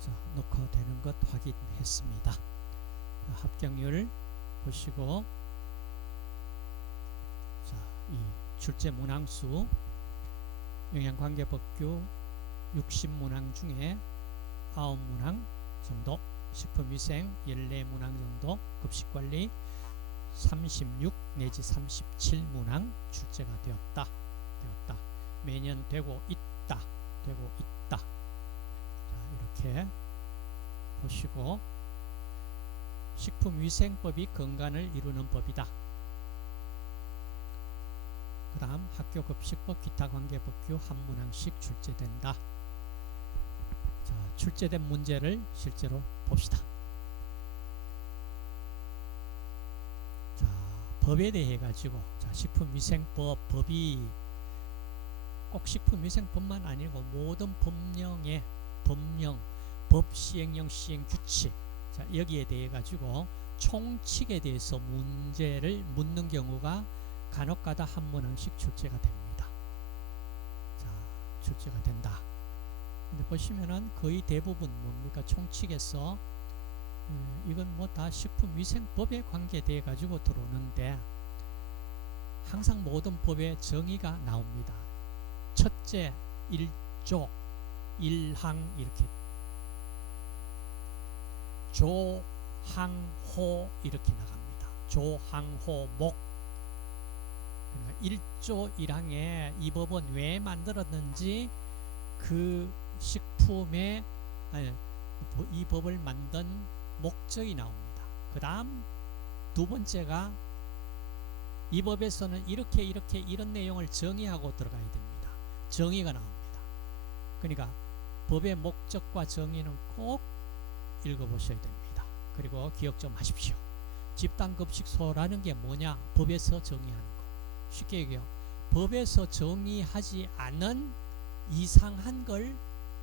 자, 녹화되는 것 확인했습니다. 합격률 보시고, 자, 이 출제 문항수 영양관계법규 60문항 중에 9문항 정도, 식품위생 14문항 정도, 급식관리 36 내지 37문항 출제가 되었다. 매년 되고 있다. 자, 이렇게 보시고, 식품위생법이 건강을 이루는 법이다. 그 다음 학교급식법 기타관계법규 한 문항씩 출제된다. 자, 출제된 문제를 실제로 봅시다. 자, 법에 대해 가지고, 자, 식품위생법 법이 꼭 식품위생법만 아니고 모든 법령의 법령, 법시행령 시행규칙, 자, 여기에 대해 가지고 총칙에 대해서 문제를 묻는 경우가 간혹가다 한 문항씩 출제가 됩니다. 자, 출제가 된다. 근데 보시면은 거의 대부분 뭡니까? 총칙에서 이건 뭐 다 식품위생법에 관계되어 가지고 들어오는데, 항상 모든 법에 정의가 나옵니다. 첫째 1조 1항 이렇게, 조항호 이렇게 나갑니다. 조항호목. 그러니까 1조 1항에 이 법은 왜 만들었는지, 그 식품의 이 법을 만든 목적이 나옵니다. 그 다음 두 번째가 이 법에서는 이렇게 이런 내용을 정의하고 들어가야 됩니다. 정의가 나옵니다. 그러니까 법의 목적과 정의는 꼭 읽어보셔야 됩니다. 그리고 기억 좀 하십시오. 집단급식소라는 게 뭐냐? 법에서 정의하는 거. 쉽게 얘기해요. 법에서 정의하지 않은 이상한 걸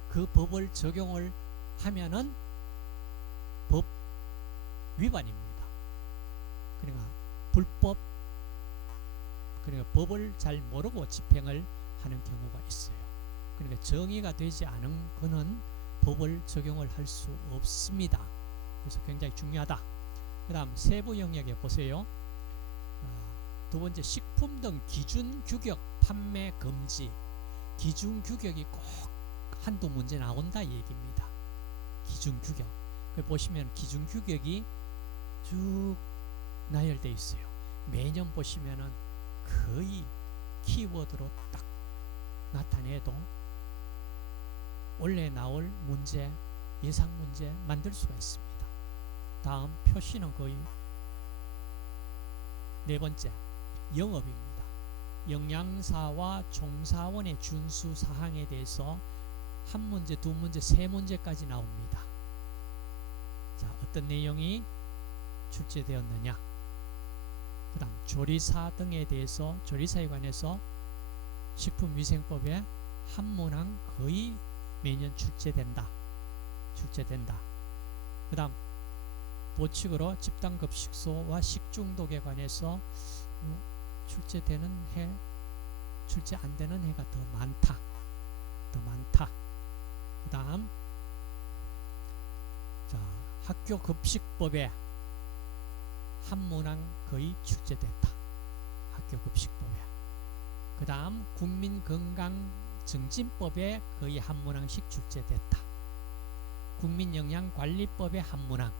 그 법을 적용을 하면은 법 위반입니다. 그러니까 불법, 그러니까 법을 잘 모르고 집행을 하는 경우가 있어요. 그러니까 정의가 되지 않은 거는 법을 적용을 할 수 없습니다. 그래서 굉장히 중요하다. 그 다음 세부 영역에 보세요. 두 번째, 식품 등 기준 규격 판매 금지. 기준 규격이 꼭 한두 문제 나온다 이 얘기입니다. 기준 규격. 보시면 기준 규격이 쭉 나열되어 있어요. 매년 보시면은 거의 키워드로 딱 나타내도 원래 나올 문제, 예상 문제 만들 수가 있습니다. 다음 표시는 거의 네 번째, 영업입니다. 영양사와 종사원의 준수 사항에 대해서 한 문제, 두 문제, 세 문제까지 나옵니다. 자, 어떤 내용이 출제되었느냐? 그 다음 조리사 등에 대해서, 조리사에 관해서 식품위생법에 한 문항 거의 매년 출제된다. 그 다음 보칙으로 집단급식소와 식중독에 관해서 출제되는 해, 출제 안 되는 해가 더 많다. 그 다음, 자, 학교급식법에 한 문항 거의 출제됐다. 학교급식법에. 그 다음 국민건강증진법에 거의 한 문항씩 출제됐다. 국민영양관리법에 한 문항,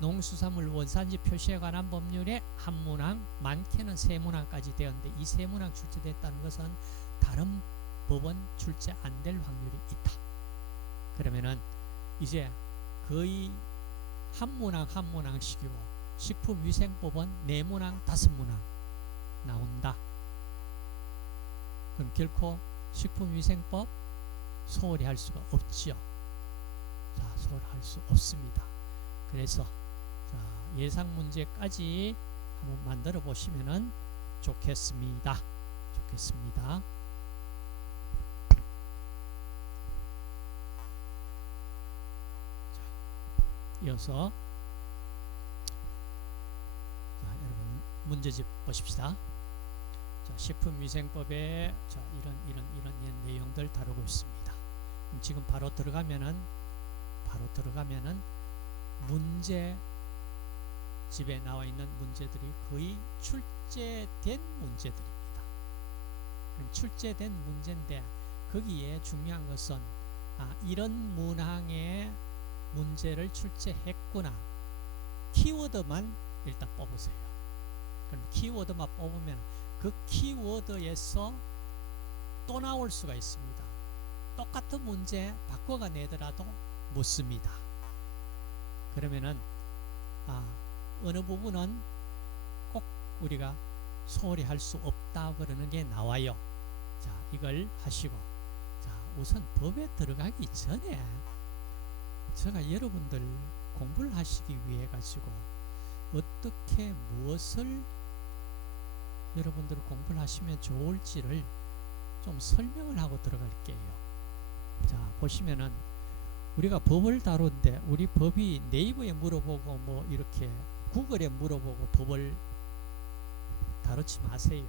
농수산물 원산지 표시에 관한 법률에 한 문항, 많게는 세 문항까지 되었는데 이 세 문항 출제됐다는 것은 다른 법은 출제 안 될 확률이 있다. 그러면은 이제 거의 한 문항씩이고, 식품위생법은 네 문항, 다섯 문항 나온다. 그럼 결코 식품위생법 소홀히 할 수가 없지요. 자, 소홀히 할 수 없습니다. 그래서 자, 예상 문제까지 한번 만들어 보시면은 좋겠습니다. 자, 이어서 자, 여러분 문제집 보십시다. 자, 식품위생법에 자, 이런 내용들 다루고 있습니다. 그럼 지금 바로 들어가면은 바로 들어가면은 문제 집에 나와 있는 문제들이 거의 출제된 문제들입니다. 그럼 출제된 문제인데 거기에 중요한 것은 이런 문항의 문제를 출제했구나. 키워드만 일단 뽑으세요. 그럼 키워드만 뽑으면 그 키워드에서 또 나올 수가 있습니다. 똑같은 문제 바꿔가 내더라도 묻습니다. 그러면은 어느 부분은 꼭 우리가 소홀히 할 수 없다 그러는 게 나와요. 자, 이걸 하시고, 자, 우선 법에 들어가기 전에 제가 여러분들 공부를 하시기 위해 가지고 어떻게 무엇을 여러분들 공부를 하시면 좋을지를 좀 설명을 하고 들어갈게요. 자, 보시면은 우리가 법을 다루는데 우리 법이 네이버에 물어보고 뭐 이렇게 구글에 물어보고 법을 다루지 마세요.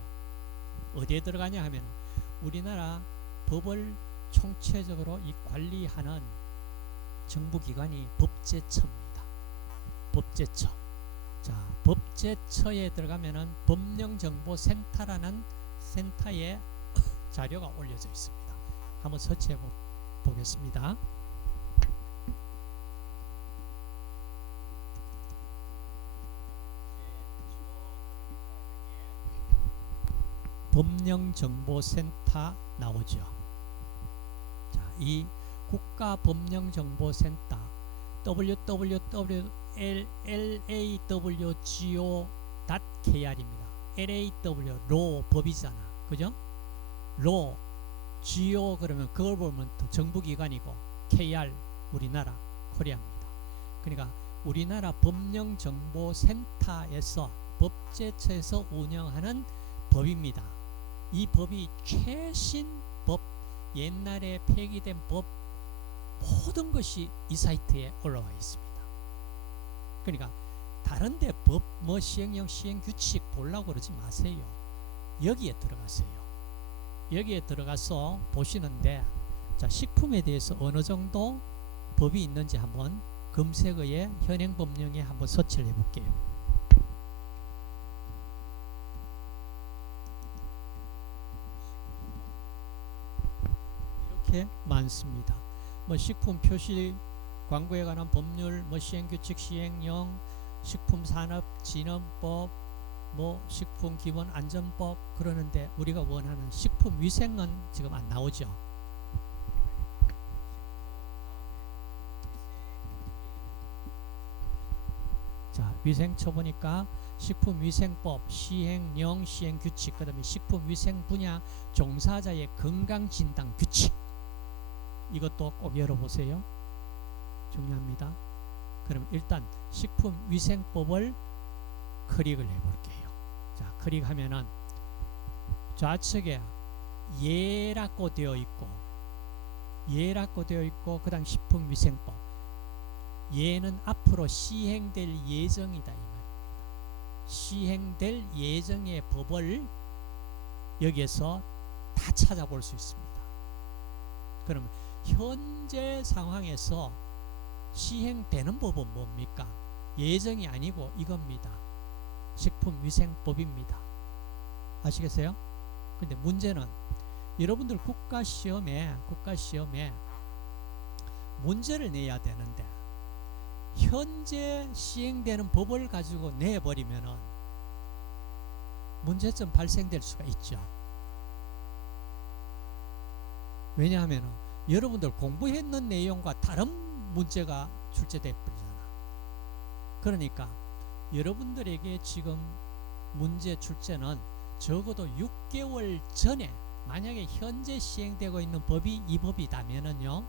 어디에 들어가냐 하면 우리나라 법을 총체적으로 이 관리하는 정부기관이 법제처입니다. 법제처. 자, 법제처에 들어가면은 법령정보센터라는 센터에 자료가 올려져 있습니다. 한번 서치해 보겠습니다. 법령정보센터 나오죠. 자, 이 국가법령정보센터 www.lawgo.kr입니다. LAW law 법이잖아, 그죠? law go 그러면 그걸 보면 정부기관이고 KR 우리나라 코리아입니다. 그러니까 우리나라 법령정보센터에서 법제처에서 운영하는 법입니다. 이 법이 최신 법, 옛날에 폐기된 법 모든 것이 이 사이트에 올라와 있습니다. 그러니까 다른데 법, 뭐 시행령, 시행규칙 보려고 그러지 마세요. 여기에 들어가세요. 여기에 들어가서 보시는데, 자, 식품에 대해서 어느 정도 법이 있는지 한번 검색어에 현행법령에 한번 서치를 해볼게요. 이렇게 많습니다. 뭐 식품 표시 광고에 관한 법률, 뭐 시행규칙, 시행령, 식품산업진흥법, 뭐 식품기본안전법 그러는데 우리가 원하는 식품위생은 지금 안 나오죠. 자, 위생처 보니까 식품위생법, 시행령, 시행규칙, 그 다음에 식품위생 분야 종사자의 건강진단규칙, 이것도 꼭 열어보세요. 중요합니다. 그럼 일단 식품위생법을 클릭을 해볼게요. 자, 클릭하면은 좌측에 예라고 되어 있고, 그 다음 식품위생법, 예는 앞으로 시행될 예정이다 이 말입니다. 시행될 예정의 법을 여기에서 다 찾아볼 수 있습니다. 그럼 현재 상황에서 시행되는 법은 뭡니까? 예정이 아니고 이겁니다. 식품위생법입니다. 아시겠어요? 근데 문제는 여러분들 국가시험에 문제를 내야 되는데 현재 시행되는 법을 가지고 내버리면은 문제점 발생될 수가 있죠. 왜냐하면 여러분들 공부했는 내용과 다른 문제가 출제돼 버리잖아. 그러니까 여러분들에게 지금 문제 출제는 적어도 6개월 전에, 만약에 현재 시행되고 있는 법이 이 법이라면은요,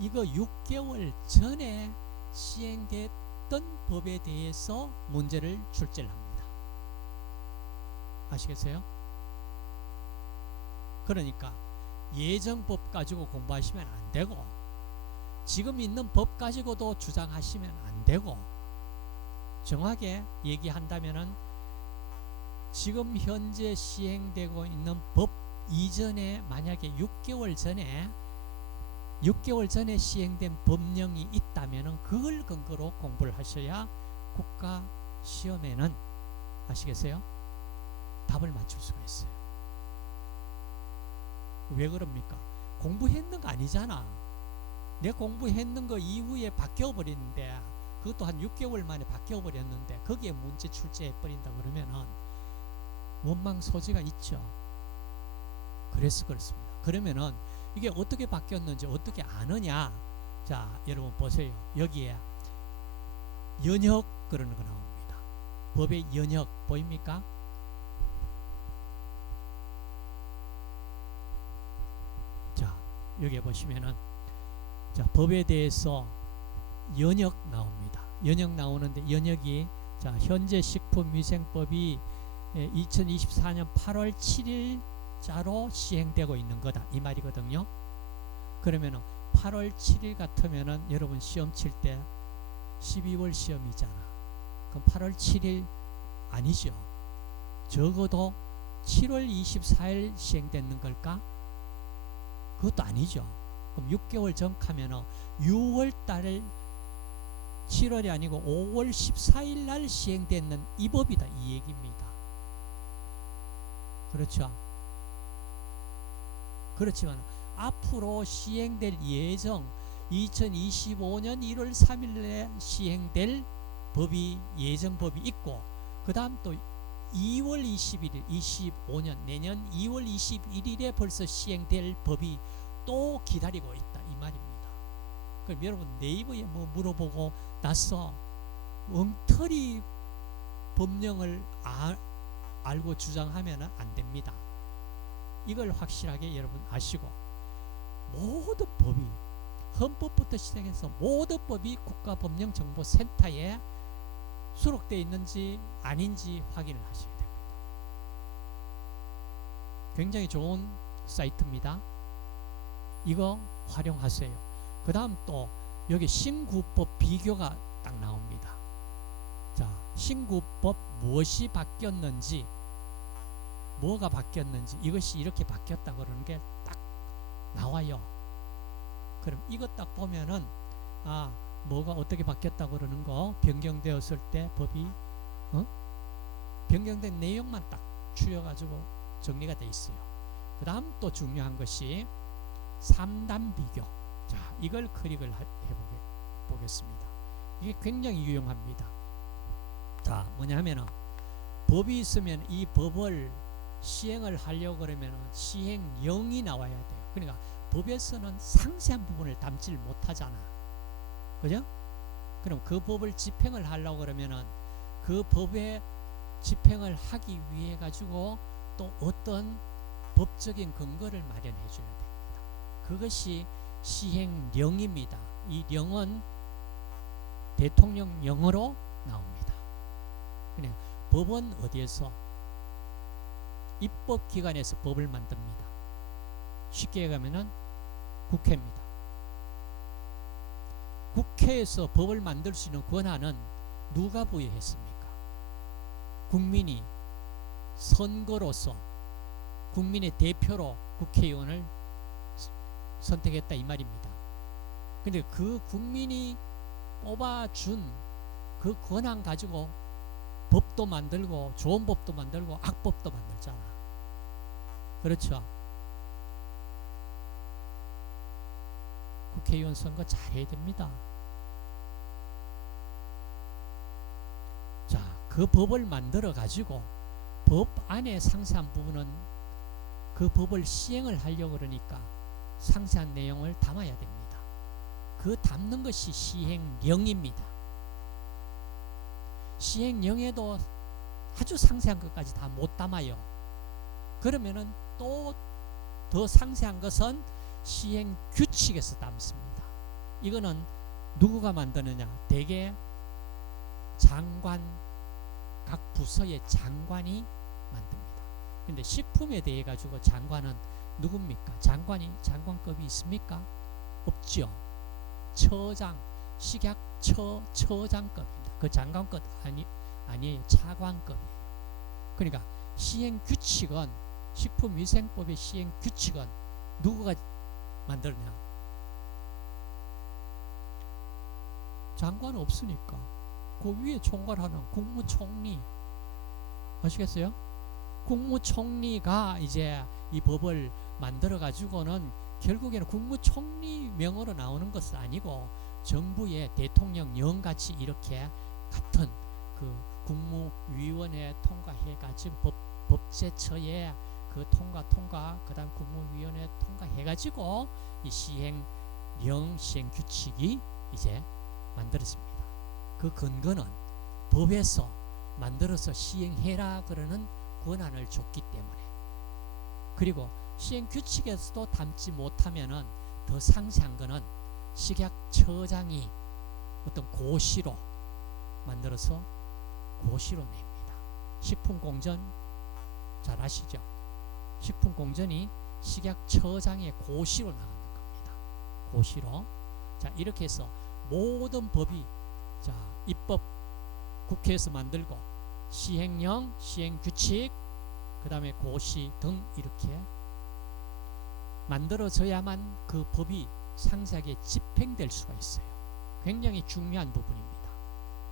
이거 6개월 전에 시행됐던 법에 대해서 문제를 출제를 합니다. 아시겠어요? 그러니까 예정법 가지고 공부하시면 안 되고, 지금 있는 법 가지고도 주장하시면 안 되고, 정확하게 얘기한다면은 지금 현재 시행되고 있는 법 이전에 만약에 6개월 전에 6개월 전에 시행된 법령이 있다면 그걸 근거로 공부를 하셔야 국가 시험에는 아시겠어요? 답을 맞출 수가 있어요. 왜 그럽니까? 공부했는 거 아니잖아. 내 공부했는 거 이후에 바뀌어 버리는데, 그것도 한 6개월 만에 바뀌어 버렸는데 거기에 문제 출제해 버린다 그러면은 원망 소지가 있죠. 그래서 그렇습니다. 그러면은 이게 어떻게 바뀌었는지 어떻게 아느냐? 자, 여러분 보세요. 여기에 연역 그러는 거 나옵니다. 법의 연역 보입니까? 자, 여기 보시면은 자, 법에 대해서 연역 나옵니다. 연역 나오는데 연역이 자, 현재 식품위생법이 2024년 8월 7일자로 시행되고 있는 거다 이 말이거든요. 그러면은 8월 7일 같으면은 여러분 시험 칠 때 12월 시험이잖아. 그럼 8월 7일 아니죠. 적어도 7월 24일 시행되는 걸까? 그것도 아니죠. 그럼 6개월 전카면은 6월 달 7월이 아니고 5월 14일 날 시행되는 이 법이다 이 얘기입니다. 그렇죠. 그렇지만 앞으로 시행될 예정 2025년 1월 3일에 시행될 법이 예정법이 있고 그 다음 또 2월 21일 25년 내년 2월 21일에 벌써 시행될 법이 또 기다리고 있다 이 말입니다. 그럼 여러분 네이버에 뭐 물어보고 나서 엉터리 법령을 알고 주장하면 안 됩니다. 이걸 확실하게 여러분 아시고 모든 법이 헌법부터 시작해서 모든 법이 국가법령정보센터에 수록되어 있는지 아닌지 확인을 하셔야 됩니다. 굉장히 좋은 사이트입니다. 이거 활용하세요. 그 다음 또 여기 신구법 비교가 딱 나옵니다. 자, 신구법 무엇이 바뀌었는지 뭐가 바뀌었는지 이것이 이렇게 바뀌었다 그러는 게 딱 나와요. 그럼 이것 딱 보면은 아 뭐가 어떻게 바뀌었다 그러는 거 변경되었을 때 법이 변경된 내용만 딱 추려가지고 정리가 돼 있어요. 그 다음 또 중요한 것이 3단 비교. 자, 이걸 클릭을 해보겠습니다. 이게 굉장히 유용합니다. 자, 뭐냐면은 법이 있으면 이 법을 시행을 하려고 그러면 시행령이 나와야 돼요. 그러니까 법에서는 상세한 부분을 담지를 못하잖아. 그죠? 그럼 그 법을 집행을 하려고 그러면은 그 법의 집행을 하기 위해 가지고 또 어떤 법적인 근거를 마련해 줘야 됩니다. 그것이 시행령입니다. 이 령은 대통령령으로 나옵니다. 그냥 법은 어디에서? 입법기관에서 법을 만듭니다. 쉽게 얘기하면 국회입니다. 국회에서 법을 만들 수 있는 권한은 누가 부여했습니까? 국민이 선거로서 국민의 대표로 국회의원을 선택했다 이 말입니다. 근데 그 국민이 뽑아준 그 권한 가지고 법도 만들고 좋은 법도 만들고 악법도 만들잖아. 그렇죠? 국회의원 선거 잘해야 됩니다. 자, 그 법을 만들어 가지고 법 안에 상세한 부분은 그 법을 시행을 하려고 그러니까 상세한 내용을 담아야 됩니다. 그 담는 것이 시행령입니다. 시행령에도 아주 상세한 것까지 다 못 담아요. 그러면은 또 더 상세한 것은 시행규칙에서 담습니다. 이거는 누구가 만드느냐? 대개 장관, 각 부서의 장관이 만듭니다. 근데 식품에 대해 가지고 장관은 누굽니까? 장관급이 있습니까? 없죠. 처장, 식약처장급입니다. 그 장관급 아니에요. 차관급이에요. 그러니까 시행규칙은 식품위생법의 시행규칙은 누구가 만들냐? 장관 없으니까 그 위에 총괄하는 국무총리, 아시겠어요? 국무총리가 이제 이 법을 만들어 가지고는 결국에는 국무총리 명으로 나오는 것은 아니고 정부의 대통령령 같이 이렇게 같은 그 국무위원회 통과해 가지고 법제처에 그 통과 그다음 국무위원회 통과해 가지고 이 시행령 시행규칙이 이제 만들어집니다. 그 근거는 법에서 만들어서 시행해라 그러는 권한을 줬기 때문에, 그리고 시행규칙에서도 담지 못하면은 더 상세한 거는 식약처장이 어떤 고시로 만들어서 고시로 냅니다. 식품공전 잘 아시죠? 식품공전이 식약처장의 고시로 나가는 겁니다. 고시로. 자, 이렇게 해서 모든 법이, 자, 입법 국회에서 만들고 시행령, 시행규칙, 그 다음에 고시 등 이렇게 만들어져야만 그 법이 상세하게 집행될 수가 있어요. 굉장히 중요한 부분입니다.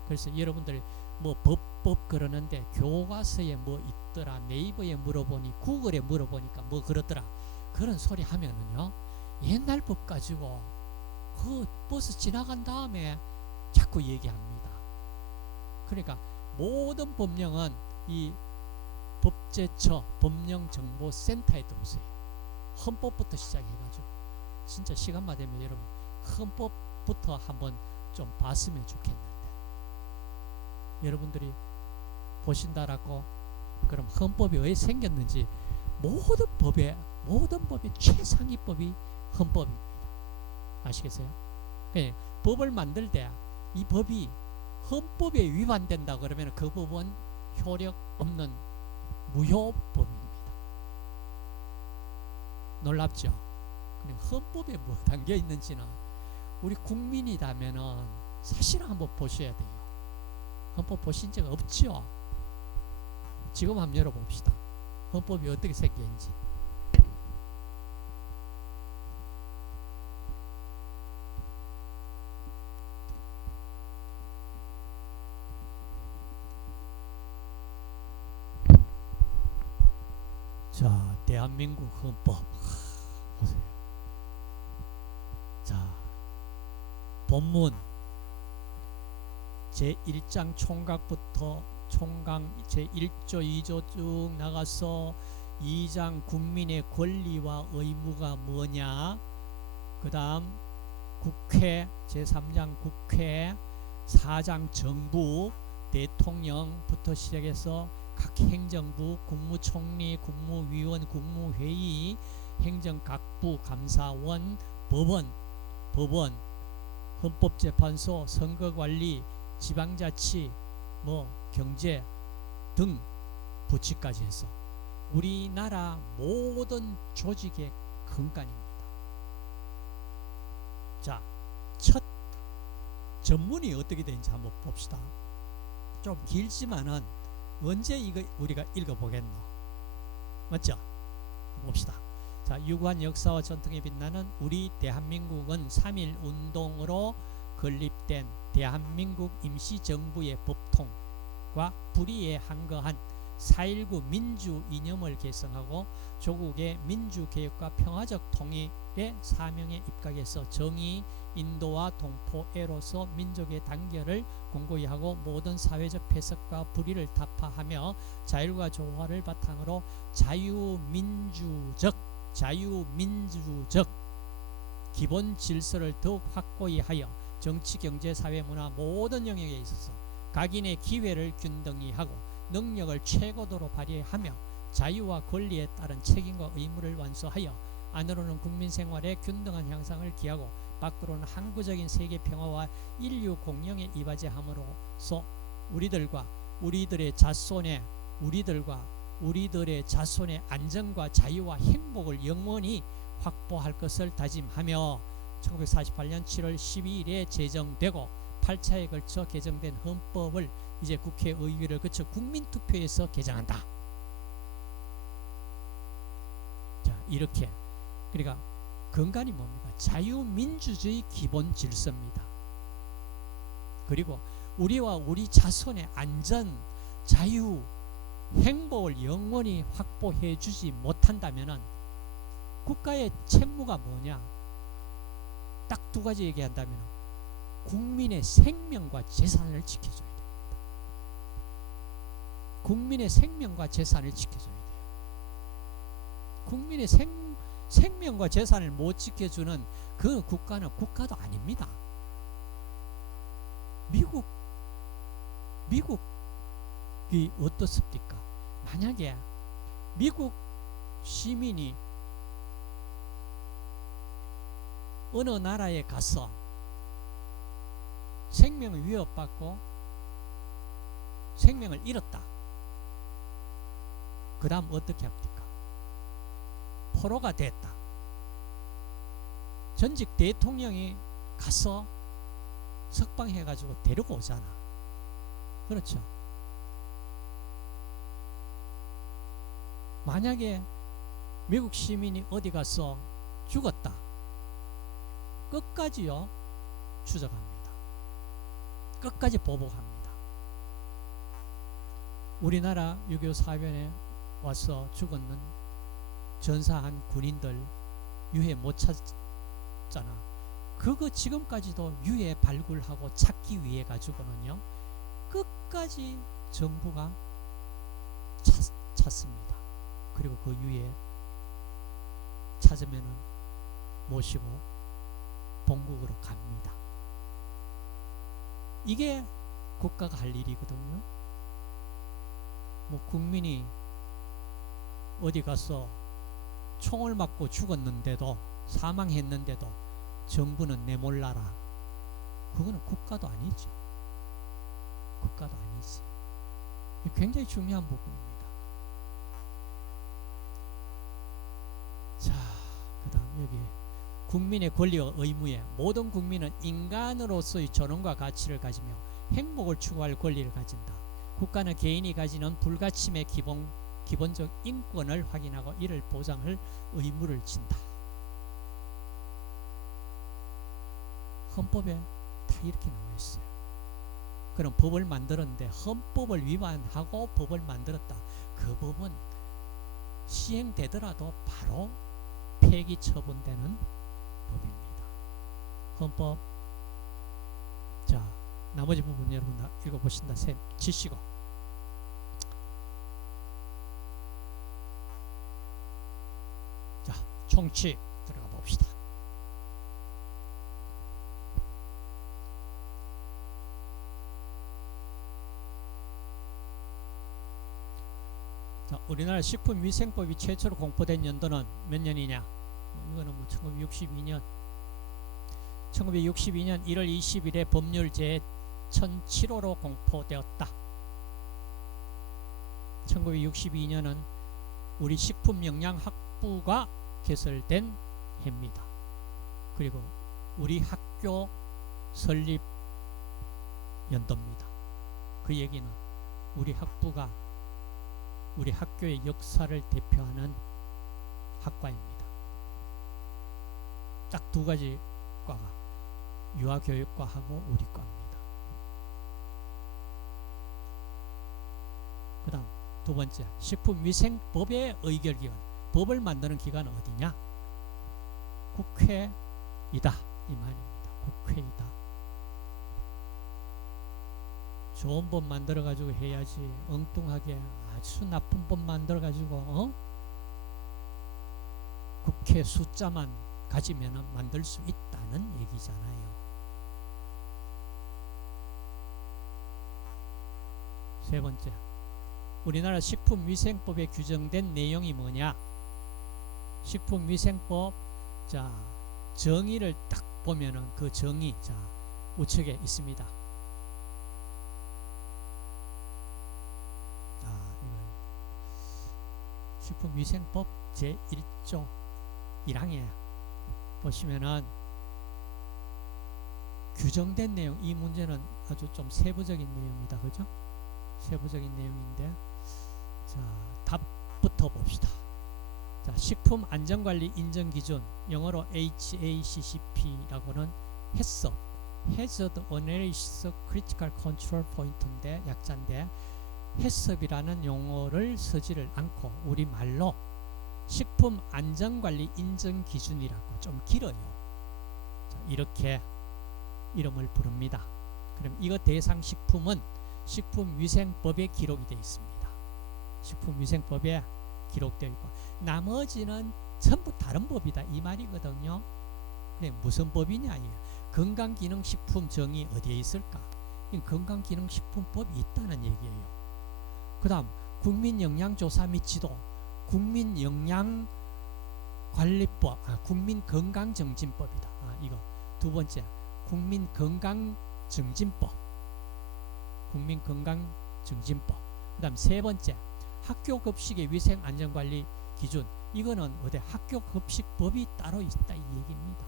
그래서 여러분들 뭐 법법 그러는데 교과서에 뭐 있더라, 네이버에 물어보니, 구글에 물어보니까 뭐 그러더라, 그런 소리 하면은요, 옛날 법 가지고 그 버스 지나간 다음에 자꾸 얘기합니다. 그러니까 모든 법령은 이 법제처 법령정보센터에 들어오세요. 헌법부터 시작해가지고 진짜 시간만 되면 여러분 헌법부터 한번 좀 봤으면 좋겠는데, 여러분들이 보신다라고 그럼 헌법이 왜 생겼는지, 모든 법의 최상위법이 헌법입니다. 아시겠어요? 법을 만들 때 이 법이 헌법에 위반된다 그러면 그 법은 효력 없는 무효법입니다. 놀랍죠? 헌법에 뭐 담겨 있는지는 우리 국민이라면은 사실은 한번 보셔야 돼요. 헌법 보신 적 없죠? 지금 한번 열어봅시다. 헌법이 어떻게 생겼는지. 자, 대한민국 헌법 보세요. 자, 본문 제1장 총각부터 총각 제1조 2조 쭉 나가서 2장 국민의 권리와 의무가 뭐냐, 그 다음 국회 제3장 국회, 4장 정부 대통령부터 시작해서 각 행정부, 국무총리, 국무위원, 국무회의, 행정각부, 감사원, 법원, 헌법재판소, 선거관리, 지방자치, 뭐 경제 등 부처까지 해서 우리나라 모든 조직의 근간입니다. 자, 첫 전문이 어떻게 되는지 한번 봅시다. 좀 길지만은 언제 이거 우리가 읽어보겠노? 맞죠? 봅시다. 자, 유구한 역사와 전통에 빛나는 우리 대한민국은 3.1 운동으로 건립된 대한민국 임시정부의 법통과 불의에 항거한 4.19 민주 이념을 계승하고 조국의 민주개혁과 평화적 통일의 사명에 입각해서 정의, 인도와 동포애로서 민족의 단결을 공고히 하고 모든 사회적 폐석과 불의를 타파하며 자율과 조화를 바탕으로 자유민주적 기본 질서를 더욱 확고히 하여 정치, 경제, 사회, 문화 모든 영역에 있어서 각인의 기회를 균등히 하고 능력을 최고도로 발휘하며 자유와 권리에 따른 책임과 의무를 완수하여 안으로는 국민 생활의 균등한 향상을 기하고 밖으로는 항구적인 세계 평화와 인류 공영에 이바지함으로써 우리들의 자손의 안전과 자유와 행복을 영원히 확보할 것을 다짐하며 1948년 7월 12일에 제정되고 8차에 걸쳐 개정된 헌법을 이제 국회의회를 거쳐 국민투표에서 개정한다. 자, 이렇게, 그러니까 근간이 뭡니까? 자유민주주의 기본 질서입니다. 그리고 우리와 우리 자손의 안전, 자유, 행복을 영원히 확보해 주지 못한다면 국가의 책무가 뭐냐? 딱 두 가지 얘기한다면 국민의 생명과 재산을 지켜줘야 됩니다. 국민의 생명과 재산을 지켜줘야 돼요. 국민의 생명과 재산을 못 지켜주는 그 국가는 국가도 아닙니다. 미국이 어떻습니까? 만약에 미국 시민이 어느 나라에 가서 생명을 위협받고 생명을 잃었다. 그 다음 어떻게 합니까? 포로가 됐다. 전직 대통령이 가서 석방해가지고 데리고 오잖아. 그렇죠? 만약에 미국 시민이 어디 가서 죽었다. 끝까지요 추적합니다. 끝까지 보복합니다. 우리나라 6.25 사변에 와서 죽었는 전사한 군인들 유해 못 찾잖아. 그거 지금까지도 유해 발굴하고 찾기 위해 가지고는요 끝까지 정부가 찾습니다. 그리고 그 유해 찾으면은 모시고 본국으로 갑니다. 이게 국가가 할 일이거든요. 뭐 국민이 어디 가서 총을 맞고 죽었는데도 사망했는데도 정부는 내몰라라. 그거는 국가도 아니죠. 국가도 아니지. 굉장히 중요한 부분입니다. 자, 그 다음 여기 국민의 권리와 의무에 모든 국민은 인간으로서의 존엄과 가치를 가지며 행복을 추구할 권리를 가진다. 국가는 개인이 가지는 불가침의 기본적 인권을 확인하고 이를 보장할 의무를 진다. 헌법에 다 이렇게 나와 있어요. 그럼 법을 만들었는데 헌법을 위반하고 법을 만들었다. 그 법은 시행되더라도 바로 폐기 처분되는 법입니다. 헌법. 자, 나머지 부분 여러분 읽어보신다. 셈 치시고. 자, 총칙 들어가 봅시다. 자, 우리나라 식품위생법이 최초로 공포된 연도는 몇 년이냐? 이거는 뭐 1962년 1월 20일에 법률 제 1007호로 공포되었다. 1962년은 우리 식품영양학부가 개설된 해입니다. 그리고 우리 학교 설립 연도입니다. 그 얘기는 우리 학부가 우리 학교의 역사를 대표하는 학과입니다. 딱 두 가지 과가 유아교육과하고 우리과입니다. 그 다음 두 번째, 식품위생법의 의결기관. 법을 만드는 기관은 어디냐? 국회이다 이 말입니다. 국회이다. 좋은 법 만들어 가지고 해야지 엉뚱하게 아주 나쁜 법 만들어 가지고 국회 숫자만 가지면 만들 수 있다는 얘기잖아요. 세 번째, 우리나라 식품위생법에 규정된 내용이 뭐냐? 식품위생법, 자, 정의를 딱 보면은 그 정의, 자, 우측에 있습니다. 식품위생법 제1조 1항에 보시면은 규정된 내용, 이 문제는 아주 좀 세부적인 내용입니다. 그죠? 세부적인 내용인데, 자, 답부터 봅시다. 자, 식품안전관리 인정기준, 영어로 HACCP라고는 했어. hazard analysis critical control point인데 약자인데 해썹이라는 용어를 쓰지를 않고 우리말로 식품 안전관리 인증 기준이라고 좀 길어요. 자, 이렇게 이름을 부릅니다. 그럼 이거 대상 식품은 식품위생법에 기록이 되어 있습니다. 식품위생법에 기록되어 있고 나머지는 전부 다른 법이다 이 말이거든요. 근데 무슨 법이냐 이게 건강기능식품 정의 어디에 있을까? 건강기능식품법이 있다는 얘기예요. 그 다음 국민영양조사 및 지도 국민영양관리법 국민건강증진법이다. 이거 두 번째 국민건강증진법 국민건강증진법 그 다음 세 번째 학교급식의 위생안전관리 기준 이거는 어디 학교급식법이 따로 있다 이 얘기입니다.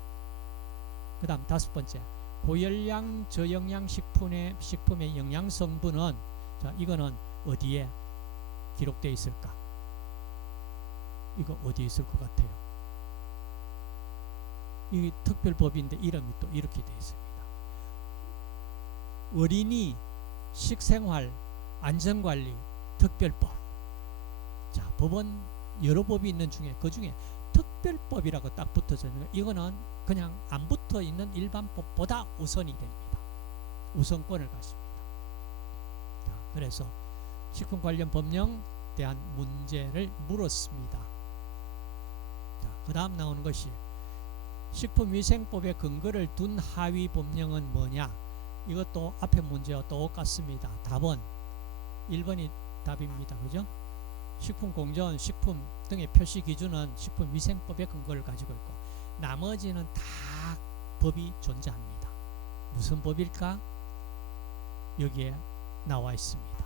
그 다음 다섯 번째 고열량 저영양 식품의 영양성분은 자 이거는 어디에 기록되어 있을까? 이거 어디에 있을 것 같아요? 이 특별법인데 이름이 또 이렇게 되어 있습니다. 어린이 식생활 안전관리 특별법. 자, 법은 여러 법이 있는 중에 그 중에 특별법이라고 딱 붙어져 있는 거. 이거는 그냥 안 붙어 있는 일반법보다 우선이 됩니다. 우선권을 갖습니다. 자, 그래서 식품 관련 법령 대한 문제를 물었습니다. 자, 그 다음 나오는 것이 식품위생법의 근거를 둔 하위 법령은 뭐냐? 이것도 앞에 문제와 똑같습니다. 답은 1번이 답입니다. 그죠? 식품공전, 식품 등의 표시 기준은 식품위생법의 근거를 가지고 있고 나머지는 다 법이 존재합니다. 무슨 법일까? 여기에 나와 있습니다.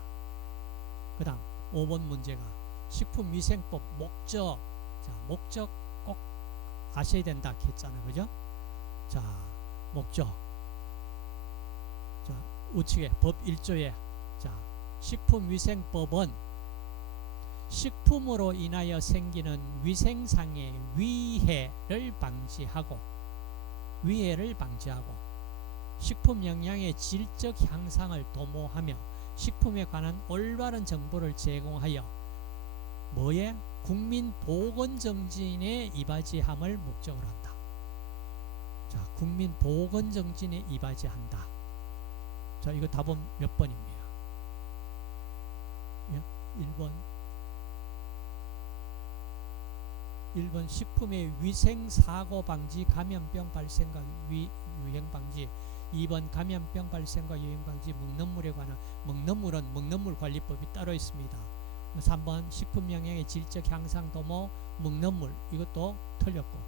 그 다음 5번 문제가 식품위생법 목적. 자, 목적 꼭 아셔야 된다 했잖아요. 그죠? 자, 목적. 자, 우측에 법 1조에 자, 식품위생법은 식품으로 인하여 생기는 위생상의 위해를 방지하고 식품 영양의 질적 향상을 도모하며 식품에 관한 올바른 정보를 제공하여 뭐에? 국민 보건 정진에 이바지함을 목적으로 한다. 자, 국민 보건 정진에 이바지한다. 자, 이거 답은 몇 번입니다? 예? 1번 식품의 위생사고 방지, 감염병 발생과 유행 방지. 2번 감염병 발생과 유행 방지, 먹는물에 관한 먹는물은 먹는물 관리법이 따로 있습니다. 3번 식품 영양의 질적 향상 도모, 먹는물 이것도 틀렸고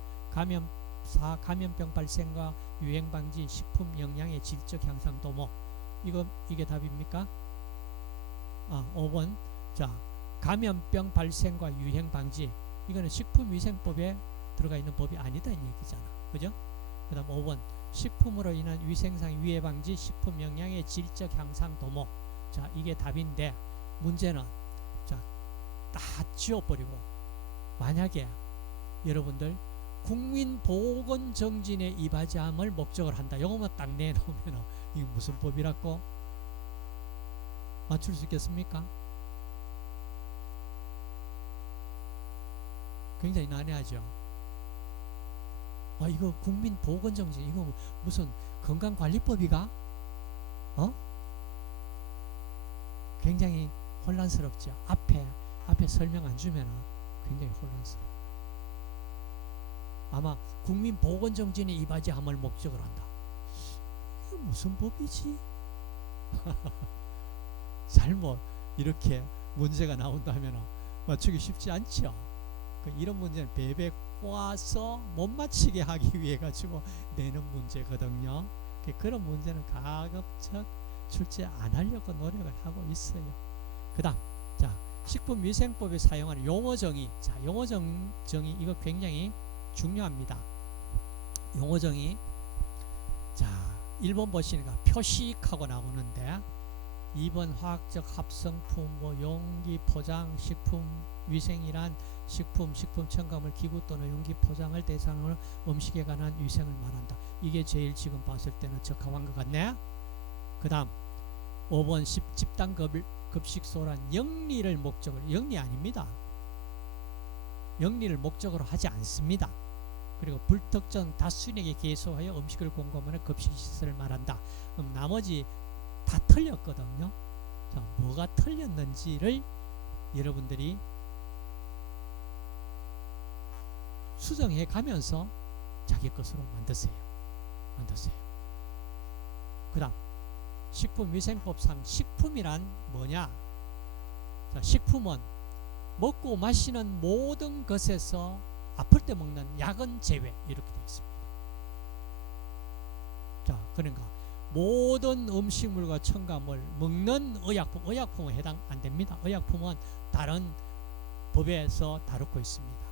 감염병 발생과 유행 방지, 식품 영양의 질적 향상 도모 이게 답입니까? 5번 자 감염병 발생과 유행 방지 이거는 식품위생법에 들어가 있는 법이 아니다 이 얘기잖아. 그죠? 그 다음 5번 식품으로 인한 위생상 위해 방지, 식품 영양의 질적 향상 도모. 자, 이게 답인데 문제는 자, 다 지워버리고 만약에 여러분들 국민보건 정진에 이바지함을 목적으로 한다. 이것만 딱 내놓으면 이게 무슨 법이라고 맞출 수 있겠습니까? 굉장히 난해하죠. 이거 국민보건정진 이거 무슨 건강관리법이가? 굉장히 혼란스럽죠. 앞에 설명 안 주면 굉장히 혼란스러워. 아마 국민보건정진에 이바지함을 목적으로 한다. 이거 무슨 법이지? 잘못 이렇게 문제가 나온다면 맞추기 쉽지 않죠. 이런 문제는 베베 꼬아서 못 맞히게 하기 위해 가지고 내는 문제거든요. 그런 문제는 가급적 출제 안 하려고 노력을 하고 있어요. 그 다음 자 식품위생법에 사용하는 용어정의. 자 용어정의 이거 굉장히 중요합니다. 용어정의 자 1번 보시니까 표식하고 나오는데 2번 화학적 합성품 용기 포장 식품위생이란 식품 첨가물 기구 또는 용기 포장을 대상으로 음식에 관한 위생을 말한다. 이게 제일 지금 봤을 때는 적합한 것 같네. 그 다음 5번 집단 급식소란 영리를 목적으로, 영리 아닙니다. 영리를 목적으로 하지 않습니다. 그리고 불특정 다수인에게 계속하여 음식을 공급하는 급식시설을 말한다. 그럼 나머지 다 틀렸거든요. 자, 뭐가 틀렸는지를 여러분들이 수정해 가면서 자기 것으로 만드세요. 그 다음 식품위생법상 식품이란 뭐냐? 자, 식품은 먹고 마시는 모든 것에서 아플 때 먹는 약은 제외, 이렇게 되어 있습니다. 자, 그러니까 모든 음식물과 첨가물 먹는 의약품은 해당 안 됩니다. 의약품은 다른 법에서 다루고 있습니다.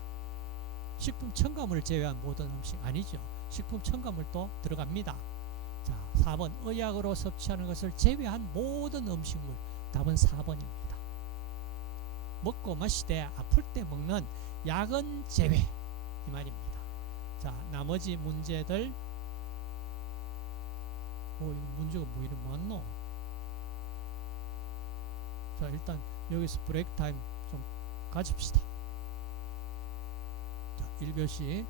식품 첨가물을 제외한 모든 음식 아니죠. 식품 첨가물도 들어갑니다. 자, 4번 의약으로 섭취하는 것을 제외한 모든 음식물. 답은 4번입니다. 먹고 마시되 아플 때 먹는 약은 제외, 이 말입니다. 자, 나머지 문제들 이거 문제가 뭐 이리 많노? 자, 일단 여기서 브레이크 타임 좀 가집시다. 자, 1교시